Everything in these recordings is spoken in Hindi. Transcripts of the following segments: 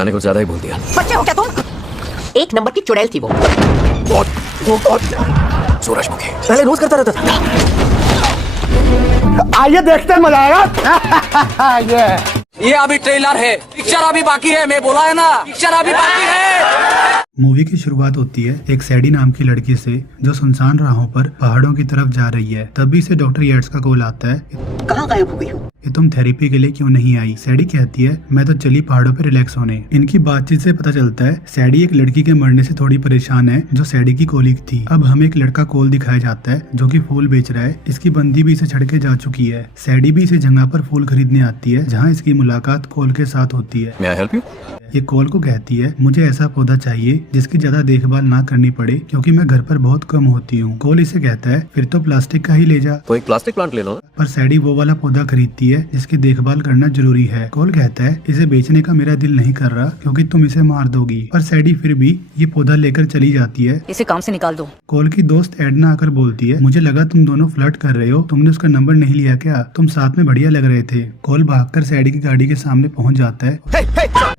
मैंने कुछ ज्यादा ही बोल दिया। बच्चे हो क्या तुम? एक नंबर की चुड़ैल थी वो सूरजमुखी पहले रोज करता रहता था। आइए देखते हैं, मजा आएगा। ये अभी ट्रेलर है, पिक्चर अभी बाकी है। मैं बोला है ना, पिक्चर अभी बाकी है। मूवी की शुरुआत होती है एक सैडी नाम की लड़की से जो सुनसान राहों पर पहाड़ों की तरफ जा रही है। तभी से डॉक्टर याट्स का कॉल आता है, कहाँ गायब हो गई हो? कि तुम थेरेपी के लिए क्यों नहीं आई? सैडी कहती है, मैं तो चली पहाड़ों पे रिलैक्स होने। इनकी बातचीत से पता चलता है सैडी एक लड़की के मरने से थोड़ी परेशान है जो सैडी की कोलीग थी। अब हमें एक लड़का कोल दिखाया जाता है जो कि फूल बेच रहा है। इसकी बंदी भी इसे छड़ के जा चुकी है। सैडी भी इसे जगह पर फूल खरीदने आती है जहाँ इसकी मुलाकात कोल के साथ होती है। May I help you? ये कोल को कहती है, मुझे ऐसा पौधा चाहिए जिसकी ज्यादा देखभाल ना करनी पड़े क्योंकि मैं घर पर बहुत कम होती हूँ। कोल इसे कहता है, फिर तो प्लास्टिक का ही ले जा। तो एक प्लास्टिक प्लांट ले लो ना। पर सैडी वो वाला पौधा खरीदती है जिसकी देखभाल करना जरूरी है। कोल कहता है, इसे बेचने का मेरा दिल नहीं कर रहा क्योंकि तुम इसे मार दोगी। पर सैडी फिर भी ये पौधा लेकर चली जाती है। इसे काम से निकाल दो। कोल की दोस्त एडना आकर बोलती है, मुझे लगा तुम दोनों फ्लर्ट कर रहे हो, तुमने उसका नंबर नहीं लिया क्या? तुम साथ में बढ़िया लग रहे थे। कोल भागकर सैडी की गाड़ी के सामने पहुंच जाता है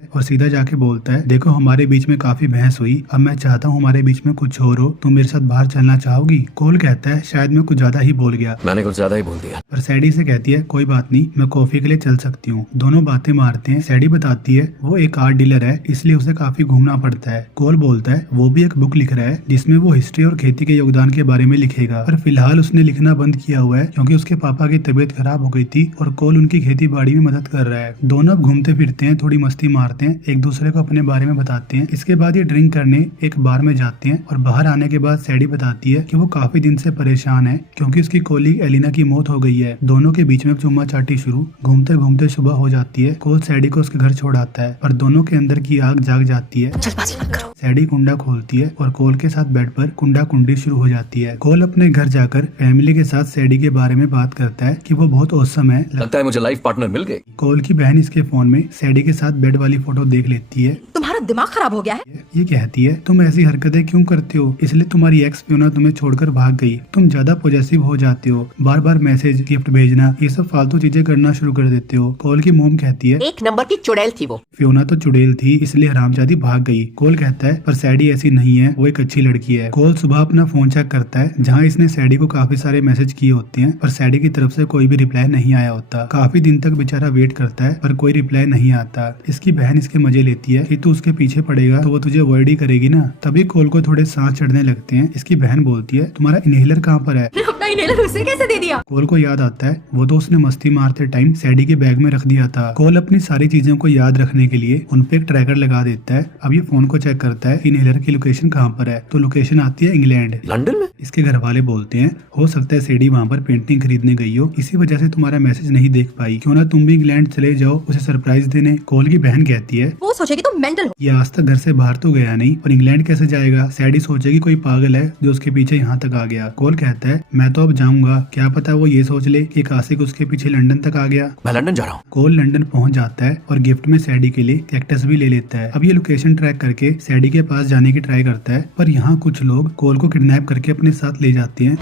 और सीधा जाके बोलता है, देखो हमारे बीच में काफी बहस हुई, अब मैं चाहता हूँ हमारे बीच में कुछ और हो। तुम मेरे साथ बाहर चलना चाहोगी? कोल कहता है, शायद मैं कुछ ज्यादा ही बोल गया। मैंने कुछ ज्यादा ही बोल दिया। पर सैडी से कहती है, कोई बात नहीं, मैं कॉफी के लिए चल सकती हूँ। दोनों बातें मारते हैं। सैडी बताती है वो एक आर्ट डीलर है इसलिए उसे काफी घूमना पड़ता है। कोल बोलता है वो भी एक बुक लिख रहा है जिसमें वो हिस्ट्री और खेती के योगदान के बारे में लिखेगा। पर फिलहाल उसने लिखना बंद किया हुआ है क्योंकि उसके पापा की तबीयत खराब हो गई थी और कोल उनकी खेती बाड़ी में मदद कर रहा है। दोनों अब घूमते फिरते हैं, थोड़ी मस्ती मारते हैं, एक दूसरे को अपने बारे में बताते हैं। इसके बाद ये ड्रिंक करने एक बार में जाते हैं और बाहर आने के बाद सैडी बताती है कि वो काफी दिन से परेशान है क्योंकि उसकी कोलीग एलिना की मौत हो गई है। दोनों के बीच में चुम्मा चाटी शुरू। घूमते घूमते सुबह हो जाती है। कोल सैडी को उसके घर छोड़ आता है और दोनों के अंदर की आग जाग जाती है। जल्दबाजी मत करो। सैडी कुंडा खोलती है और कोल के साथ बेड पर कुंडा कुंडी शुरू हो जाती है। कोल अपने घर जाकर फैमिली के साथ सैडी के बारे में बात करता है कि वो बहुत औसम है। लगता है मुझे लाइफ पार्टनर मिल गई। कोल की बहन इसके फोन में सैडी के साथ बेड वाली फोटो देख लेती है। तुम्हारा दिमाग खराब हो गया है। ये कहती है, तुम ऐसी हरकतें क्यों करते हो? इसलिए तुम्हारी एक्स फियोना तुम्हें छोड़कर भाग गई। तुम ज्यादा पॉजेसिव हो जाते हो, बार बार मैसेज गिफ्ट भेजना, ये सब फालतू चीजें करना शुरू कर देते हो। कोल की मोम कहती है, एक नंबर की चुड़ैल थी वो फियोना तो चुड़ैल थी इसलिए हरामजादी भाग गई। कोल कहता है, पर सैडी ऐसी नहीं है, वो एक अच्छी लड़की है। कोल सुबह अपना फोन चेक करता है जहाँ इसने सैडी को काफी सारे मैसेज किए होते हैं पर सैडी की तरफ से कोई भी रिप्लाई नहीं आया होता। काफी दिन तक बेचारा वेट करता है पर कोई रिप्लाई नहीं आता। इसकी बहन इसके मजे लेती है कि तू उसके पीछे पड़ेगा तो वो तुझे अवॉइड ही करेगी ना। तभी कोल को थोड़े सांस चढ़ने लगते हैं। इसकी बहन बोलती है, तुम्हारा इनहेलर कहाँ पर है? अपना इनहेलर उसे कैसे दे दिया? कोल को याद आता है वो तो उसने मस्ती मारते टाइम सैडी के बैग में रख दिया था। कोल अपनी सारी चीजों को याद रखने के लिए उन पे एक ट्रैकर लगा देता है। अब ये फोन को चेक करता है इनहेलर की लोकेशन कहाँ पर है, तो लोकेशन आती है इंग्लैंड, लंदन में। इसके घर वाले बोलते हैं, हो सकता है सैडी वहाँ पर पेंटिंग खरीदने गई हो, इसी वजह से तुम्हारा मैसेज नहीं देख पाई। क्यों ना तुम भी इंग्लैंड चले जाओ उसे सरप्राइज देने। कोल की बहन कहती है, वो सोचेगी तुम मेंटल हो। ये आज तक घर से बाहर तो गया नहीं और इंग्लैंड कैसे जाएगा? सैडी सोचेगी कोई पागल है जो उसके पीछे यहाँ तक आ गया। कोल कहता है, मैं तो अब जाऊंगा, क्या पता वो ये सोच ले कि कासिक उसके पीछे लंदन तक आ गया। मैं लंदन जा रहा हूँ। कोल लंदन पहुंच जाता है और गिफ्ट में सैडी के लिए कैक्टस भी ले लेता है। अब ये लोकेशन ट्रैक करके सैडी के पास जाने की ट्राई करता है पर यहाँ कुछ लोग कोल को किडनैप करके अपने साथ ले जाते हैं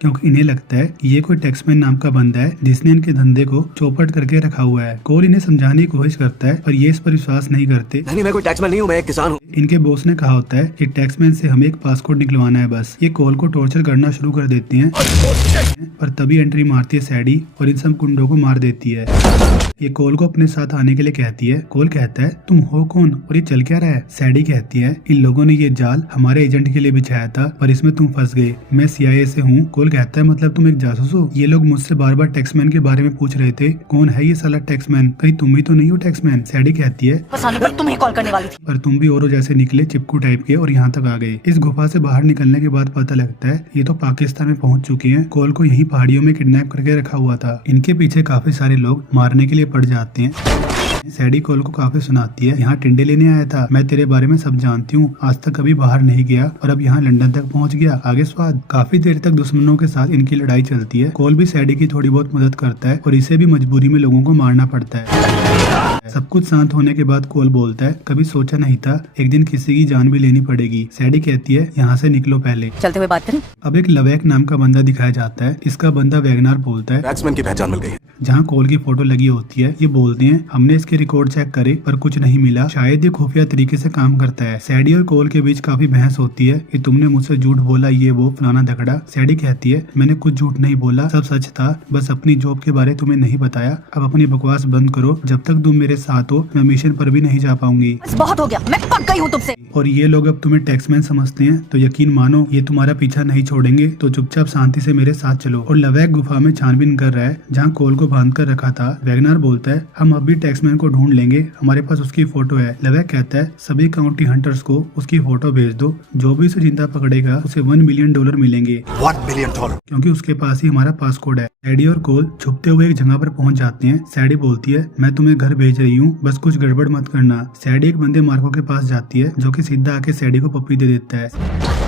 क्योंकि इन्हें लगता है कि ये कोई टैक्समैन नाम का बंदा है जिसने इनके धंधे को चौपट करके रखा हुआ है। कोल इन्हें समझाने की कोशिश करता है पर ये इस पर विश्वास नहीं करते। नहीं, मैं कोई टैक्समैन नहीं हूँ, मैं एक किसान हूँ। इनके बॉस ने कहा होता है कि टैक्समैन से हमें एक पासपोर्ट निकलवाना है बस। ये कोल को टॉर्चर करना शुरू कर देते हैं पर तभी एंट्री मारती है सैडी और इन सब गुंडों को मार देती है। ये कोल को अपने साथ आने के लिए कहती है। कोल कहता है, तुम हो कौन और ये चल क्या रहा है? सैडी कहती है, इन लोगों ने ये जाल हमारे एजेंट के लिए बिछाया था पर इसमें तुम फंस गए। मैं CIA से हूँ। कोल कहता है, मतलब तुम एक जासूस हो? ये लोग मुझसे बार बार टैक्समैन के बारे में पूछ रहे थे, कौन है ये साला टैक्समैन? कहीं तुम ही तो नहीं हो टैक्समैन? सैडी कहती है, बस आने पर तुम्हें कॉल करने वाली थी। पर तुम भी औरों जैसे निकले, चिपकू टाइप के, और यहाँ तक आ गए। इस गुफा से बाहर निकलने के बाद पता लगता है ये तो पाकिस्तान में पहुंच चुके हैं। कोल को यहीं पहाड़ियों में किडनैप करके रखा हुआ था। इनके पीछे काफी सारे लोग मारने के लिए पड़ जाते हैं। सैडी कोल को काफी सुनाती है, यहाँ टिंडे लेने आया था, मैं तेरे बारे में सब जानती हूँ, आज तक कभी बाहर नहीं गया और अब यहाँ लंदन तक पहुँच गया, आगे स्वाद। काफी देर तक दुश्मनों के साथ इनकी लड़ाई चलती है। कोल भी सैडी की थोड़ी बहुत मदद करता है और इसे भी मजबूरी में लोगों को मारना पड़ता है। सब कुछ शांत होने के बाद कोल बोलता है, कभी सोचा नहीं था एक दिन किसी की जान भी लेनी पड़ेगी। सैडी कहती है, यहाँ से निकलो पहले। चलते हुए बात करें। अब एक लवैक नाम का बंदा दिखाया जाता है। इसका बंदा वैगनार बोलता है, बैट्समैन की पहचान मिल गई है। जहाँ कोल की फोटो लगी होती है। ये बोलते हैं, हमने इसके रिकॉर्ड चेक करे पर कुछ नहीं मिला, शायद ये खुफिया तरीके से काम करता है। सैडी और कोल के बीच काफी बहस होती है कि तुमने मुझसे झूठ बोला, ये वो फलाना झगड़ा। सैडी कहती है, मैंने कुछ झूठ नहीं बोला, सब सच था, बस अपनी जॉब के बारे तुम्हें नहीं बताया। अब अपनी बकवास बंद करो, जब तक तुम मेरे साथ हो मैं मिशन पर भी नहीं जा पाऊंगी। बस बहुत हो गया, मैं पक गई हूँ तुमसे। और ये लोग अब तुम्हें टैक्समैन समझते हैं तो यकीन मानो ये तुम्हारा पीछा नहीं छोड़ेंगे, तो चुपचाप शांति से मेरे साथ चलो। और लवैक गुफा में छानबीन कर रहा है जहाँ कोल को बांध कर रखा था। वैगनार बोलता है, हम अब भी टैक्समैन को ढूंढ लेंगे, हमारे पास उसकी फोटो है। लवैक कहता है, सभी काउंटी हंटर्स को उसकी फोटो भेज दो, जो भी उसे जिंदा पकड़ेगा उसे $1 मिलियन मिलेंगे, $1 मिलियन। क्योंकि उसके पास ही हमारा पासकोड है। सैडी और कोल छुपते हुए एक जगह पर पहुंच जाते हैं। सैडी बोलती है, मैं तुम्हें घर भेज रही हूँ, बस कुछ गड़बड़ मत करना। सैडी एक बंदे मार्को के पास जाती है जो कि सीधा आके सैडी को पप्पी दे देता है।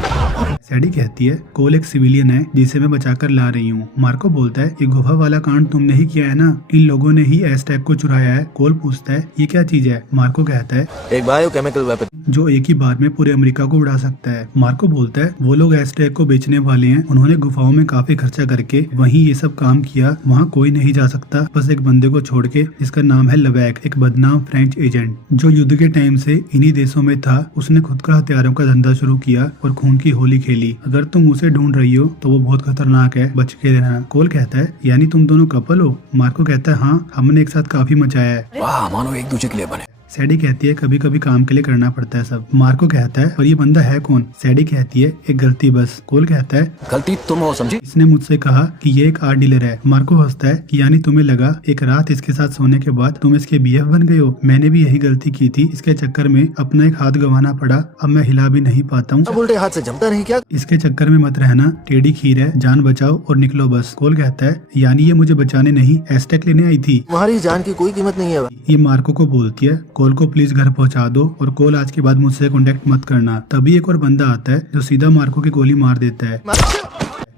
सैडी कहती है, कोल एक सिविलियन है जिसे मैं बचाकर ला रही हूँ। मार्को बोलता है, ये गुफा वाला कांड तुमने ही किया है ना, इन लोगों ने ही एस्टैक को चुराया है। कोल पूछता है, ये क्या चीज है? मार्को कहता है, एक बायोकेमिकल वेपन जो एक ही बार में पूरे अमेरिका को उड़ा सकता है। मार्को बोलता है, वो लोग एस्टैक को बेचने वाले हैं, उन्होंने गुफाओं में काफी खर्चा करके वहीं ये सब काम किया, वहाँ कोई नहीं जा सकता बस एक बंदे को छोड़ के, जिसका नाम है लवैक, एक बदनाम फ्रेंच एजेंट जो युद्ध के टाइम से इन्हीं देशों में था। उसने खुद का हथियारों का धंधा शुरू किया और खून की होली खेली। अगर तुम उसे ढूंढ रही हो तो वो बहुत खतरनाक है, बच के रहना। कोल कहता है, यानी तुम दोनों कपल हो? मार्को कहता है, हाँ, हमने एक साथ काफी मचाया है। वाह, मानो एक दूसरे के लिए बने। सैडी कहती है, कभी कभी काम के लिए करना पड़ता है सब। मार्को कहता है, पर ये बंदा है कौन? सैडी कहती है, एक गलती बस। कोल कहता है, गलती तुम हो, समझी? इसने मुझसे कहा कि ये एक आर्ट डीलर है। मार्को हंसता है कि यानी तुम्हें लगा एक रात इसके साथ सोने के बाद तुम इसके बीएफ बन गए हो? मैंने भी यही गलती की थी, इसके चक्कर में अपना एक हाथ गंवाना पड़ा, अब मैं हिला भी नहीं पाता हूँ। अब उल्टे हाथ से जमता नहीं क्या? इसके चक्कर में मत रहना, टेढ़ी खीर है, जान बचाओ और निकलो बस। कोल कहता है, यानी ये मुझे बचाने नहीं एस्टेक लेने आई थी? तुम्हारी जान की कोई कीमत नहीं है। ये मार्को को बोलती है, कोल को प्लीज घर पहुंचा दो और कोल आज के बाद मुझसे कांटेक्ट मत करना। तभी एक और बंदा आता है जो सीधा मार्को की गोली मार देता है।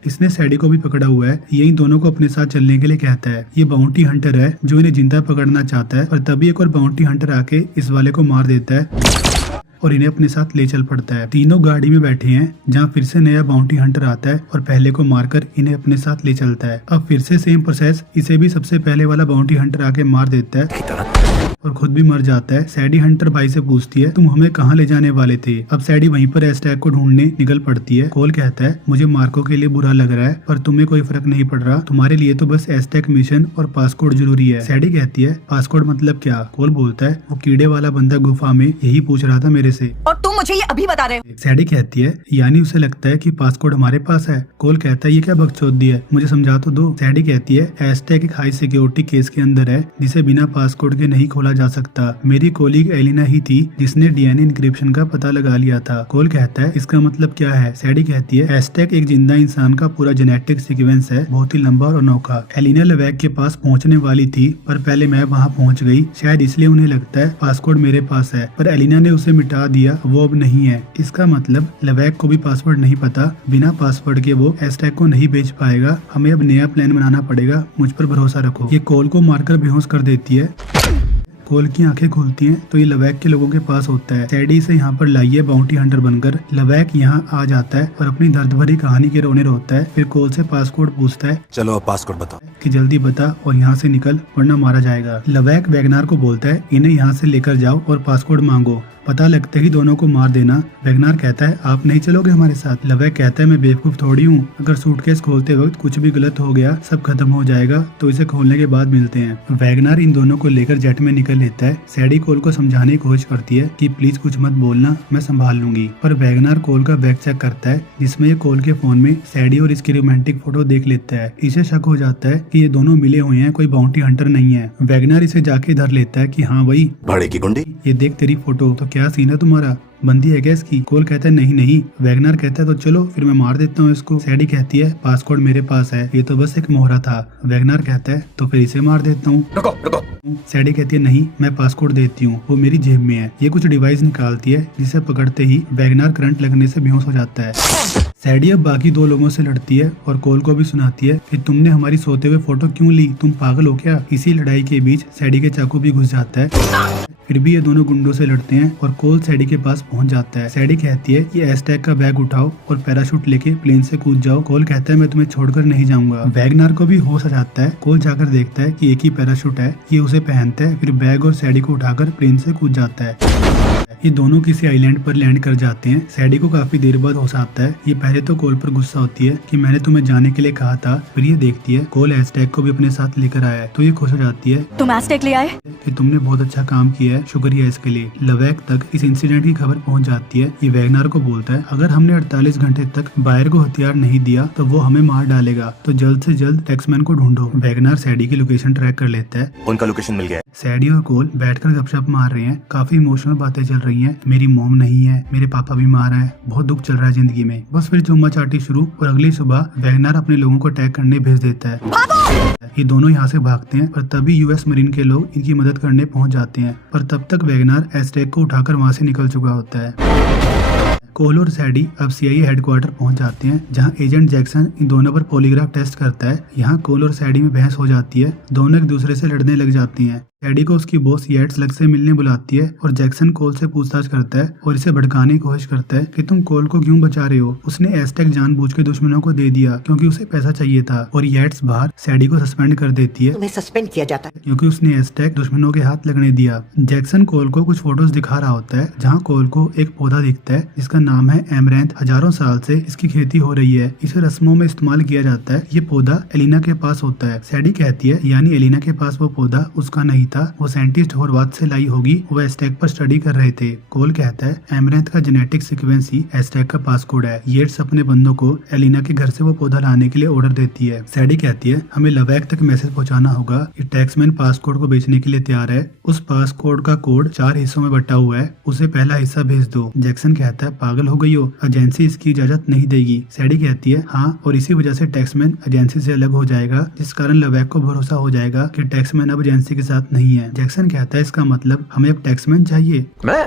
इसने सैडी को भी पकड़ा हुआ है, यही दोनों को अपने साथ चलने के लिए कहता है। ये बाउंटी हंटर है जो इन्हें जिंदा पकड़ना चाहता है, और तभी एक और बाउंटी हंटर आके इस वाले को मार देता है और इन्हें अपने साथ ले चल पड़ता है। तीनों गाड़ी में बैठे हैं जहाँ फिर से नया बाउंटी हंटर आता है और पहले को मारकर इन्हें अपने साथ ले चलता है। अब फिर से सेम प्रोसेस, इसे भी सबसे पहले वाला बाउंटी हंटर आके मार देता है और खुद भी मर जाता है। सैडी हंटर भाई से पूछती है, तुम हमें कहाँ ले जाने वाले थे? अब सैडी वहीं पर एस्टैक को ढूंढने निकल पड़ती है। कोल कहता है, मुझे मार्को के लिए बुरा लग रहा है पर तुम्हें कोई फर्क नहीं पड़ रहा, तुम्हारे लिए तो बस एस्टैक मिशन और पासकोड जरूरी है। सैडी कहती है, पासकोड मतलब क्या? कोल बोलता है, वो कीड़े वाला बंदा गुफा में यही पूछ रहा था मेरे से, और तुम मुझे ये अभी बता रहे हो? सैडी कहती है, यानी उसे लगता है कि पासकोड हमारे पास है। कोल कहता है, ये क्या बकचोदी है, मुझे समझा तो दो। सैडी कहती है, एस्टैक एक हाई सिक्योरिटी केस के अंदर है जिसे बिना पासकोड के नहीं खोला जा सकता। मेरी कोलीग एलिना ही थी जिसने डीएनए इंक्रिप्शन का पता लगा लिया था। कोल कहता है, इसका मतलब क्या है? सैडी कहती है, एस्टैक एक जिंदा इंसान का पूरा जेनेटिक सीक्वेंस है, बहुत ही लंबा और अनोखा। एलिना लवैक के पास पहुंचने वाली थी पर पहले मैं वहां पहुंच गई, शायद इसलिए उन्हें लगता है पासवर्ड मेरे पास है, पर एलिना ने उसे मिटा दिया, वो अब नहीं है। इसका मतलब लवैक को भी पासवर्ड नहीं पता, बिना पासवर्ड के वो एस्टैक को नहीं बेच पाएगा। हमें अब नया प्लान बनाना पड़ेगा, मुझ पर भरोसा रखो। ये कोल को मारकर बेहोश कर देती है। कोल की आंखें खुलती हैं तो ये लवैक के लोगों के पास होता है। सैडी से यहाँ पर लाई है बाउंटी हंटर बनकर। लवैक यहाँ आ जाता है और अपनी दर्द भरी कहानी के रोने रोता है। फिर कोल से पासकोड पूछता है, चलो अब पासकोड बताओ कि जल्दी बता और यहाँ से निकल वरना मारा जाएगा। लवैक वैगनार को बोलता है, इन्हें यहाँ से लेकर जाओ और पासकोड मांगो, पता लगते ही दोनों को मार देना। वैगनार कहता है, आप नहीं चलोगे हमारे साथ? लवैक कहता है, मैं बेवकूफ थोड़ी हूँ, अगर सूटकेस खोलते वक्त कुछ भी गलत हो गया सब खत्म हो जाएगा, तो इसे खोलने के बाद मिलते हैं। वैगनार इन दोनों को लेकर जेट में निकल लेता है। सैडी कोल को समझाने की कोशिश करती है कि प्लीज कुछ मत बोलना, मैं संभाल लूंगी, पर वैगनार कोल का बैग चेक करता है जिसमें ये कोल के फोन में सैडी और इसकी रोमांटिक फोटो देख लेता है। इसे शक हो जाता है कि ये दोनों मिले हुए हैं, कोई बाउंटी हंटर नहीं है। वैगनार इसे जाके धर लेता है कि हाँ भाई, भाड़े की गुंडी, ये देख तेरी फोटो, तो क्या सीन है तुम्हारा? बंदी है क्या इसकी? कोल कहता है नहीं नहीं। वैगनार कहता है तो चलो फिर मैं मार देता हूँ इसको। सैडी कहती है पासकोड मेरे पास है, ये तो बस एक मोहरा था। वैगनार कहता है तो फिर इसे मार देता हूँ। रुको रुको। सैडी कहती है नहीं, मैं पासकोड देती हूँ, वो मेरी जेब में है। ये कुछ डिवाइस निकालती है जिसे पकड़ते ही वैगनार करंट लगने से बेहोश हो जाता है। सैडी अब बाकी 2 लोगों से लड़ती है और कोल को भी सुनाती है कि तुमने हमारी सोते हुए फोटो क्यों ली, तुम पागल हो क्या? इसी लड़ाई के बीच सैडी के चाकू भी घुस जाता है। फिर भी ये दोनों गुंडों से लड़ते हैं और कोल सैडी के पास पहुंच जाता है। सैडी कहती है ये एस्टैक का बैग उठाओ और पैराशूट लेके प्लेन से कूद जाओ। कोल कहता है मैं तुम्हें छोड़कर नहीं जाऊंगा। वैगनार को भी होश आ जाता है। कोल जाकर देखता है कि एक ही पैराशूट है, ये उसे पहनता है, फिर बैग और सैडी को उठाकर प्लेन से कूद जाता है। ये दोनों किसी आइलैंड पर लैंड कर जाते हैं। सैडी को काफी देर बाद होश आता है। ये पहले तो कोल पर गुस्सा होती है कि मैंने तुम्हें जाने के लिए कहा था। फिर ये देखती है कोल एस्टैक को भी अपने साथ लेकर आया है, तो ये खुश हो जाती है तुम एस्टेक ले आए? कि तुमने बहुत अच्छा काम किया है, शुक्रिया इसके लिए। लवैक तक इस इंसिडेंट की खबर पहुंच जाती है। ये वैगनार को बोलता है अगर हमने 48 घंटे तक बायर को हथियार नहीं दिया तो वो हमें मार डालेगा, तो जल्द से जल्द टैक्समैन को ढूंढो। वैगनार सैडी की लोकेशन ट्रैक कर लेता है। उनका लोकेशन मिल गया है। सैडी और कोल बैठकर गपशप मार रहे हैं। काफी इमोशनल बातें चल रही हैं। मेरी मॉम नहीं है, मेरे पापा बीमार हैं, बहुत दुख चल रहा है जिंदगी में। बस फिर चुम्मा चाटी शुरू और अगली सुबह वैगनार अपने लोगों को अटैक करने भेज देता है। ये दोनों यहाँ से भागते हैं पर तभी यूएस मरीन के लोग इनकी मदद करने पहुंच जाते हैं, पर तब तक वैगनार एस्टैक को उठाकर वहाँ से निकल चुका होता है। कोल और सैडी अब सीआईए हेडक्वार्टर पहुंच जाते हैं, जहां एजेंट जैक्सन इन दोनों पर पॉलीग्राफ टेस्ट करता है। यहाँ कोल और सैडी में बहस हो जाती है। दोनों एक दूसरे से लड़ने लग जाती हैं। सैडी को उसकी बॉस येट्स लग से मिलने बुलाती है और जैक्सन कोल से पूछताछ करता है और इसे भड़काने की कोशिश करता है कि तुम कोल को क्यों बचा रहे हो। उसने एस्टैक जानबूझ के दुश्मनों को दे दिया क्योंकि उसे पैसा चाहिए था। और येट्स बाहर सैडी को सस्पेंड कर देती है, तुम्हें सस्पेंड किया जाता है क्योंकि उसने एस्टैक दुश्मनों के हाथ लगने दिया। जैक्सन कोल को कुछ फोटोज दिखा रहा होता है, जहाँ कोल को एक पौधा दिखता है जिसका नाम है एमरैंथ। हजारों साल से इसकी खेती हो रही है, इसे रस्मों में इस्तेमाल किया जाता है। ये पौधा एलिना के पास होता है। सैडी कहती है यानी एलिना के पास वो पौधा उसका नहीं था, वो साइंटिस्ट होरवात से लाई होगी, वो एस्टैक पर स्टडी कर रहे थे। कोल कहता है एमरैंथ का जेनेटिक सीक्वेंस ही एस्टैक का पासकोड है। येट्स अपने बंदों को एलिना के घर से वो पौधा लाने के लिए ऑर्डर देती है। सैडी कहती है हमें लवैक तक मैसेज पहुंचाना होगा कि टैक्समैन पासकोड को बेचने के लिए तैयार है। उस पासकोड का कोड 4 हिस्सों में बटा हुआ है, उसे पहला हिस्सा भेज दो। जैक्सन कहता है पागल हो गई हो, एजेंसी इसकी इजाजत नहीं देगी। सैडी कहती है हाँ, और इसी वजह से टैक्समैन एजेंसी से अलग हो जाएगा, जिस कारण लवैक को भरोसा हो जाएगा कि टैक्समैन अब एजेंसी के साथ नहीं है। जैक्सन कहता है इसका मतलब हमें अब टैक्समैन चाहिए। मैं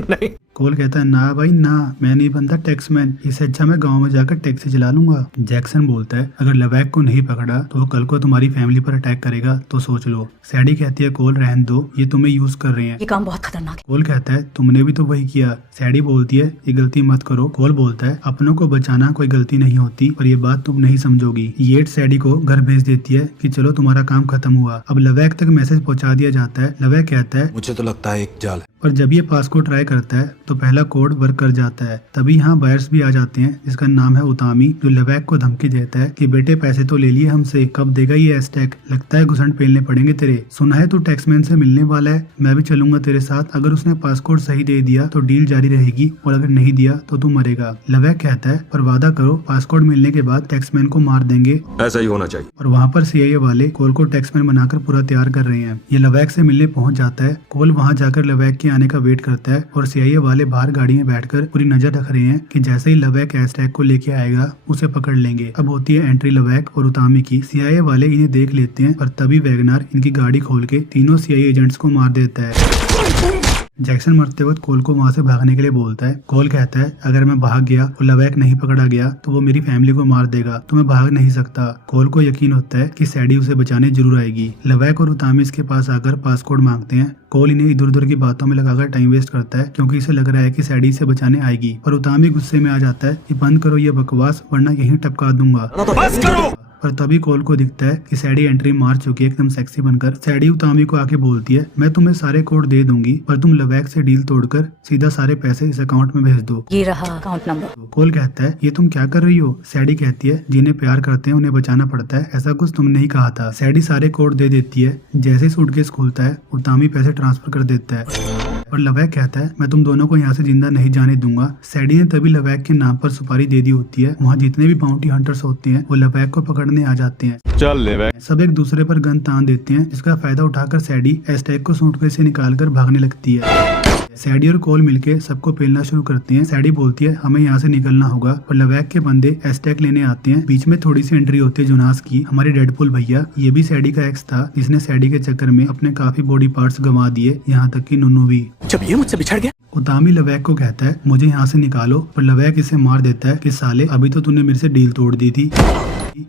नहीं। कोल कहता है ना भाई ना, मैं नहीं बनता टैक्समैन, इससे अच्छा मैं गांव में जाकर टैक्सी चला लूंगा। जैक्सन बोलता है अगर लवैक को नहीं पकड़ा तो वो कल को तुम्हारी फैमिली पर अटैक करेगा, तो सोच लो। सैडी कहती है कोल रहने दो, ये तुम्हें यूज कर रहे हैं, ये काम बहुत खतरनाक है। कोल कहता है तुमने भी तो वही किया। सैडी बोलती है ये गलती मत करो। कोल बोलता है अपनों को बचाना कोई गलती नहीं होती, पर ये बात तुम नहीं समझोगी। येट सैडी को घर भेज देती है कि चलो तुम्हारा काम खत्म हुआ। अब लवैक तक मैसेज पहुंचा दिया जाता है। लवैक कहता है मुझे तो लगता है एक जाल है। और जब ये पासकोड ट्राई करता है तो पहला कोड वर्क कर जाता है। तभी यहाँ बायर्स भी आ जाते हैं, जिसका नाम है उतामी, जो लवैक को धमकी देता है कि बेटे पैसे तो ले लिए हमसे, कब देगा ये एस्टैक, लगता है घुसंड पेलने पड़ेंगे तेरे। सुना है तू टैक्समैन से मिलने वाला है, मैं भी चलूंगा तेरे साथ। अगर उसने पासकोड सही दे दिया तो डील जारी रहेगी, और अगर नहीं दिया तो तू मरेगा। लवैक कहता है पर वादा करो पासकोड मिलने के बाद टैक्समैन को मार देंगे। ऐसा ही होना चाहिए। और वहाँ पर सीआईए वाले कोल को टैक्समैन बनाकर पूरा तैयार कर रहे हैं। ये लवैक से मिलने पहुंच जाता है। कोल वहाँ जाकर लवैक के आने का वेट करता है और सीआईए वाले बाहर गाड़ी में बैठकर पूरी नजर रख रहे हैं कि जैसे ही लवैक एस्टैक को लेके आएगा उसे पकड़ लेंगे। अब होती है एंट्री लवैक और उतामी की। सीआईए वाले इन्हें देख लेते हैं, पर तभी वैगनार इनकी गाड़ी खोल के तीनों सीआईए एजेंट्स को मार देता है। जैक्सन मरते वक्त कोल को वहाँ से भागने के लिए बोलता है। कोल कहता है अगर मैं भाग गया और लवैक नहीं पकड़ा गया तो वो मेरी फैमिली को मार देगा, तो मैं भाग नहीं सकता। कोल को यकीन होता है कि सैडी उसे बचाने जरूर आएगी। लवैक और उतामी इसके पास आकर पासकोड मांगते हैं। कोल इन्हें इधर उधर की बातों में लगाकर टाइम वेस्ट करता है, क्योंकि इसे लग रहा है कि सैडी इसे बचाने आएगी। पर उतामी गुस्से में आ जाता है कि बंद करो ये बकवास, वरना यहीं टपका दूंगा। बस करो। पर तभी कोल को दिखता है कि सैडी एंट्री मार चुकी है एकदम सेक्सी बनकर। सैडी उतामी को आके बोलती है मैं तुम्हें सारे कोड दे दूंगी, पर तुम लवैक से डील तोड़कर सीधा सारे पैसे इस अकाउंट में भेज दो। ये रहा अकाउंट नंबर। कोल कहता है ये तुम क्या कर रही हो। सैडी कहती है जिन्हें प्यार करते हैं उन्हें बचाना पड़ता है, ऐसा कुछ तुमने नहीं कहा था। सैडी सारे कोड दे देती है। जैसे ही सूटकेस खुलता है उतामी पैसे ट्रांसफर कर देता है। और लवैक कहता है मैं तुम दोनों को यहाँ से जिंदा नहीं जाने दूंगा। सैडी ने तभी लवैक के नाम पर सुपारी दे दी होती है। वहाँ जितने भी बाउंटी हंटर्स होते हैं वो लवैक को पकड़ने आ जाते हैं। चल ले। सब एक दूसरे पर गन तान देते हैं, जिसका फायदा उठाकर सैडी एस्टैक को सूटकेस से निकालकर भागने लगती है। सैडी और कोल मिलके सबको पेलना शुरू करते हैं। सैडी बोलती है हमें यहाँ से निकलना होगा और लवैक के बंदे एस्टेक लेने आते हैं। बीच में थोड़ी सी एंट्री होती है जोनास की। हमारे डेडपुल भैया, ये भी सैडी का एक्स था जिसने सैडी के चक्कर में अपने काफी बॉडी पार्ट्स गंवा दिए, यहाँ तक कि नुनू भी। जब ये मुझसे बिछड़ गया, उतामी लवैक को कहता है मुझे यहाँ से निकालो, पर लवैक इसे मार देता है कि साले अभी तो तूने मेरे से डील तोड़ दी थी।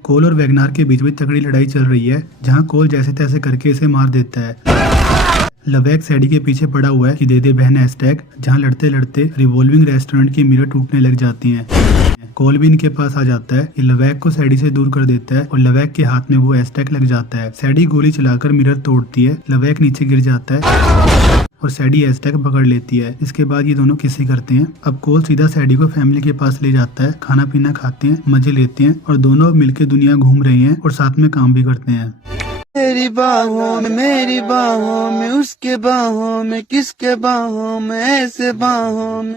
कोल और वैगनार के बीच में तगड़ी लड़ाई चल रही है, जहाँ कोल जैसे तैसे करके इसे मार देता है। लवैक सैडी के पीछे पड़ा हुआ है कि दे दे बहन एस्टेक, जहाँ लड़ते लड़ते रिवॉल्विंग रेस्टोरेंट की मिरर टूटने लग जाती हैं। कोल भी इनके पास आ जाता है, ये लवैक को सैडी से दूर कर देता है और लवैक के हाथ में वो एस्टेक लग जाता है। सैडी गोली चलाकर मिरर तोड़ती है, लवैक नीचे गिर जाता है और सैडी एस्टेक पकड़ लेती है। इसके बाद ये दोनों किसी करते हैं। अब कोल सीधा सैडी को फैमिली के पास ले जाता है, खाना पीना खाते हैं, मजे लेते हैं और दोनों अब मिलके दुनिया घूम रहे हैं और साथ में काम भी करते हैं। मेरी बाहों में उसके बाहों में, किसके बाहों में, ऐसे बाहों में।